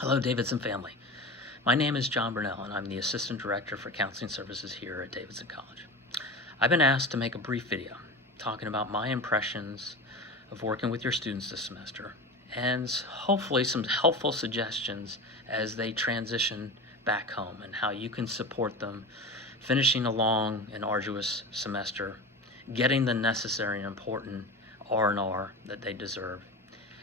Hello, Davidson family. My name is John Brunelle, and I'm the Assistant Director for Counseling Services here at Davidson College. I've been asked to make a brief video talking about my impressions of working with your students this semester and hopefully some helpful suggestions as they transition back home and how you can support them finishing a long and arduous semester, getting the necessary and important R&R that they deserve,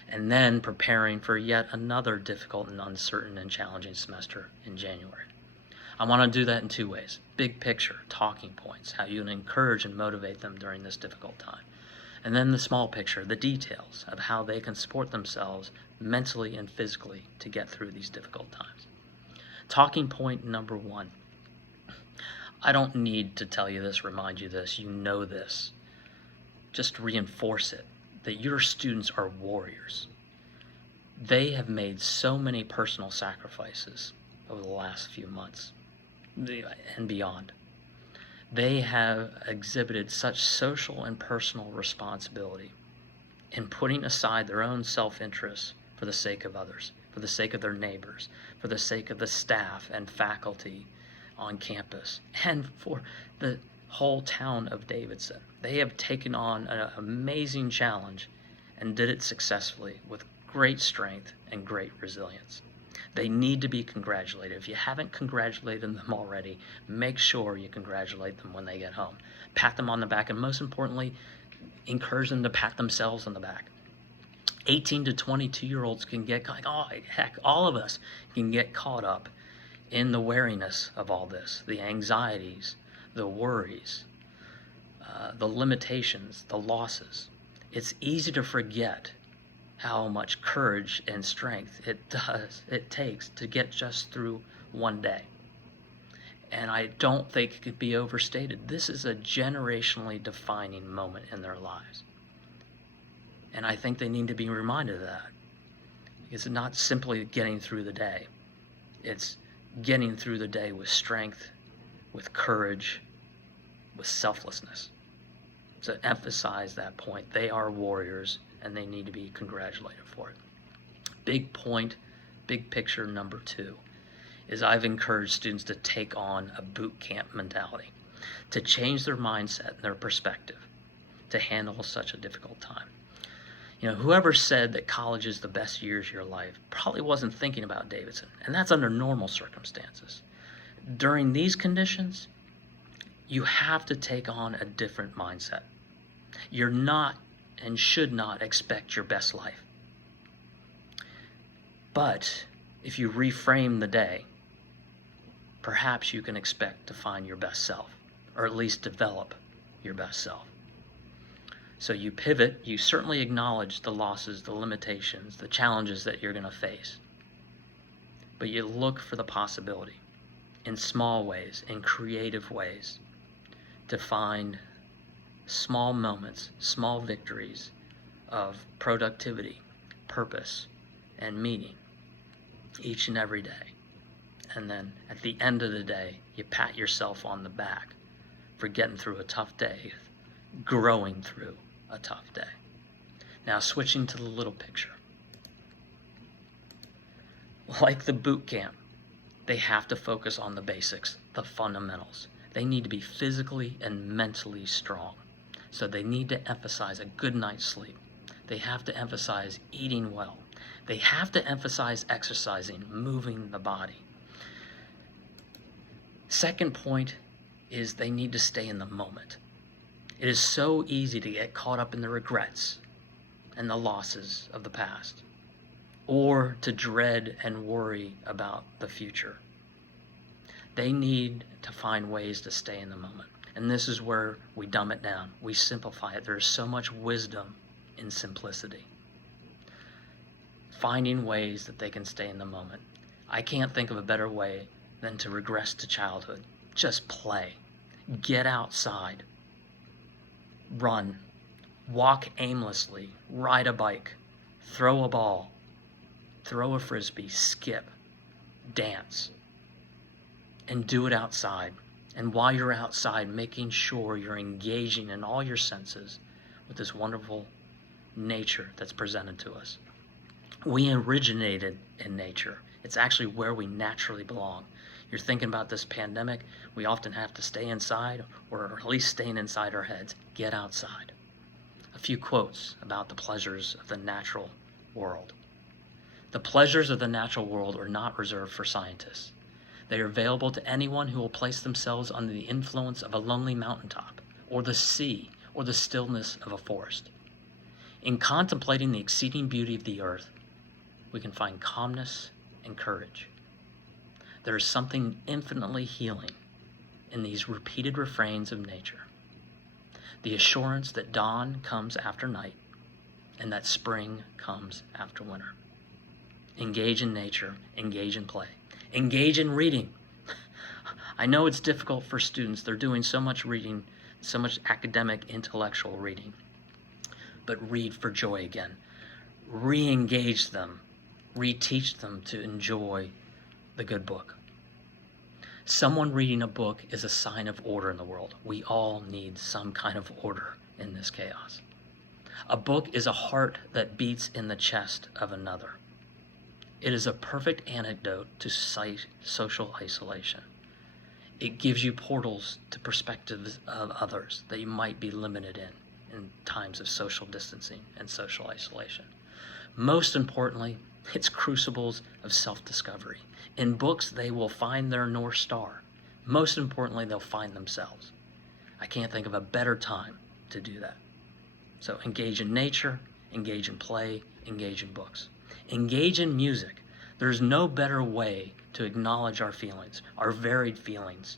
and then preparing for yet another difficult and uncertain and challenging semester in January. I want to do that in two ways. Big picture, talking points, how you can encourage and motivate them during this difficult time. And then the small picture, the details of how they can support themselves mentally and physically to get through these difficult times. Talking point number one. I don't need to tell you this, remind you this, you know this. Just reinforce it, that your students are warriors. They have made so many personal sacrifices over the last few months and beyond. They have exhibited such social and personal responsibility in putting aside their own self-interest for the sake of others, for the sake of their neighbors, for the sake of the staff and faculty on campus, and for the whole town of Davidson. They have taken on an amazing challenge and did it successfully with great strength and great resilience. They need to be congratulated. If you haven't congratulated them already, make sure you congratulate them when they get home. Pat them on the back, and most importantly, encourage them to pat themselves on the back. 18 to 22-year-olds can get, all of us can get caught up in the wariness of all this, the anxieties, the worries, the limitations, the losses. It's easy to forget how much courage and strength it takes to get just through one day. And I don't think it could be overstated. This is a generationally defining moment in their lives. And I think they need to be reminded of that. It's not simply getting through the day. It's getting through the day with strength, with courage, with selflessness. To emphasize that point, they are warriors and they need to be congratulated for it. Big point, big picture number two is I've encouraged students to take on a boot camp mentality, to change their mindset and their perspective to handle such a difficult time. You know, whoever said that college is the best years of your life probably wasn't thinking about Davidson, and that's under normal circumstances. During these conditions, you have to take on a different mindset. You're not and should not expect your best life. But if you reframe the day, perhaps you can expect to find your best self, or at least develop your best self. So you pivot, you certainly acknowledge the losses, the limitations, the challenges that you're going to face. But you look for the possibility in small ways, in creative ways, to find small moments, small victories of productivity, purpose, and meaning each and every day. And then at the end of the day, you pat yourself on the back for getting through a tough day, growing through a tough day. Now switching to the little picture. Like the boot camp, they have to focus on the basics, the fundamentals. They need to be physically and mentally strong. So they need to emphasize a good night's sleep. They have to emphasize eating well. They have to emphasize exercising, moving the body. Second point is they need to stay in the moment. It is so easy to get caught up in the regrets and the losses of the past, or to dread and worry about the future. They need to find ways to stay in the moment. And this is where we dumb it down. We simplify it. There is so much wisdom in simplicity. Finding ways that they can stay in the moment. I can't think of a better way than to regress to childhood. Just play. Get outside. Run. Walk aimlessly. Ride a bike. Throw a ball. Throw a frisbee. Skip. Dance. And do it outside. And while you're outside, making sure you're engaging in all your senses with this wonderful nature that's presented to us. We originated in nature. It's actually where we naturally belong. You're thinking about this pandemic, we often have to stay inside, or at least staying inside our heads. Get outside. A few quotes about the pleasures of the natural world. The pleasures of the natural world are not reserved for scientists. They are available to anyone who will place themselves under the influence of a lonely mountaintop, or the sea, or the stillness of a forest. In contemplating the exceeding beauty of the earth, we can find calmness and courage. There is something infinitely healing in these repeated refrains of nature. The assurance that dawn comes after night and that spring comes after winter. Engage in nature, engage in play, engage in reading. I know it's difficult for students. They're doing so much reading, so much academic, intellectual reading. But read for joy again. Re-engage them, reteach them to enjoy the good book. Someone reading a book is a sign of order in the world. We all need some kind of order in this chaos. A book is a heart that beats in the chest of another. It is a perfect antidote to social isolation. It gives you portals to perspectives of others that you might be limited in times of social distancing and social isolation. Most importantly, it's crucibles of self-discovery. In books, they will find their North Star. Most importantly, they'll find themselves. I can't think of a better time to do that. So engage in nature, engage in play, engage in books. Engage in music. There's no better way to acknowledge our feelings, our varied feelings,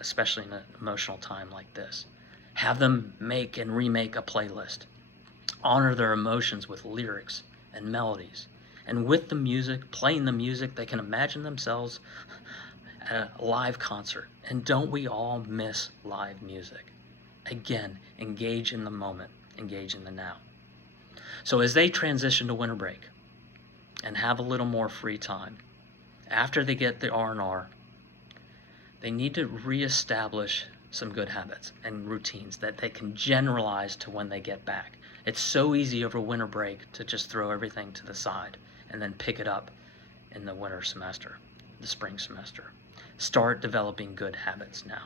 especially in an emotional time like this. Have them make and remake a playlist. Honor their emotions with lyrics and melodies. And with the music, playing the music, they can imagine themselves at a live concert. And don't we all miss live music? Again, engage in the moment, engage in the now. So as they transition to winter break and have a little more free time, after they get the R&R, they need to reestablish some good habits and routines that they can generalize to when they get back. It's so easy over winter break to just throw everything to the side and then pick it up in the winter semester, the spring semester. Start developing good habits now.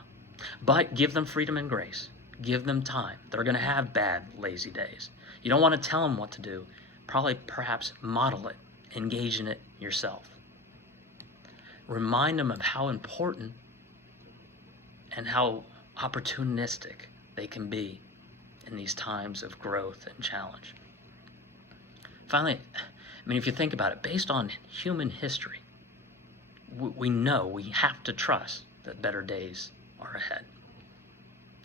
But give them freedom and grace. Give them time. They're going to have bad, lazy days. You don't want to tell them what to do. Perhaps model it. Engage in it yourself. Remind them of how important and how opportunistic they can be in these times of growth and challenge. Finally, if you think about it, based on human history, we know we have to trust that better days are ahead.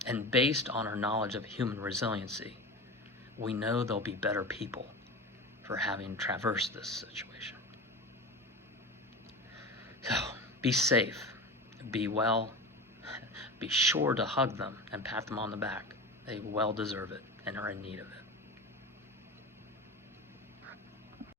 And based on our knowledge of human resiliency, we know there'll be better people for having traversed this situation. So, be safe, be well, be sure to hug them and pat them on the back. They well deserve it and are in need of it.